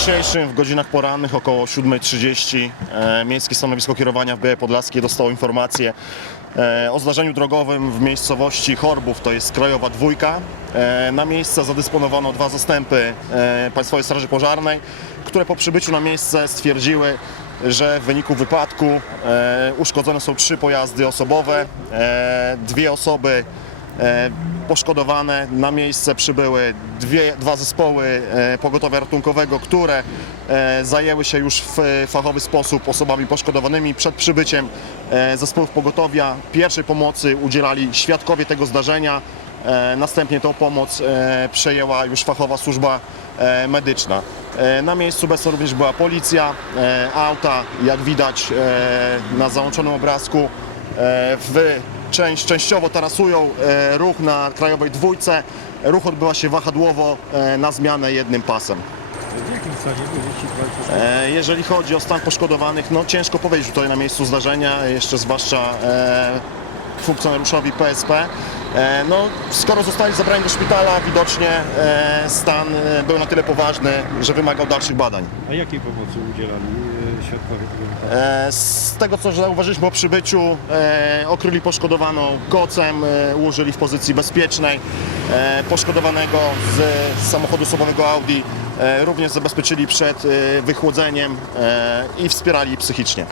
dzisiejszym w godzinach porannych około 7.30 e, Miejskie Stanowisko Kierowania w Białej Podlaskiej dostało informację e, o zdarzeniu drogowym w miejscowości Chorbów, to jest Krajowa Dwójka. E, na miejsce zadysponowano dwa zastępy Państwowej Straży Pożarnej, które po przybyciu na miejsce stwierdziły, że w wyniku wypadku uszkodzone są trzy pojazdy osobowe, dwie osoby Poszkodowane na miejsce przybyły dwie, dwa zespoły e, pogotowia ratunkowego, które e, zajęły się już w fachowy sposób osobami poszkodowanymi. Przed przybyciem e, zespołów pogotowia pierwszej pomocy udzielali świadkowie tego zdarzenia. Następnie tą pomoc przejęła już fachowa służba medyczna. Na miejscu obecna również była policja, auta, jak widać na załączonym obrazku w część, częściowo tarasują e, ruch na krajowej dwójce. Ruch odbywa się wahadłowo e, na zmianę jednym pasem. W jakim stanie byli ci dwaj poszkodowani? E, Jeżeli chodzi o stan poszkodowanych, no ciężko powiedzieć tutaj na miejscu zdarzenia, jeszcze zwłaszcza funkcjonariuszowi PSP. E, No, skoro zostali zabrani do szpitala, widocznie e, stan e, był na tyle poważny, że wymagał dalszych badań. A jakiej pomocy udzielali świadkowie tego wypadku? Z tego co zauważyliśmy po przybyciu, okryli poszkodowaną kocem, ułożyli w pozycji bezpiecznej. Poszkodowanego z samochodu osobowego Audi również zabezpieczyli przed wychłodzeniem i wspierali psychicznie.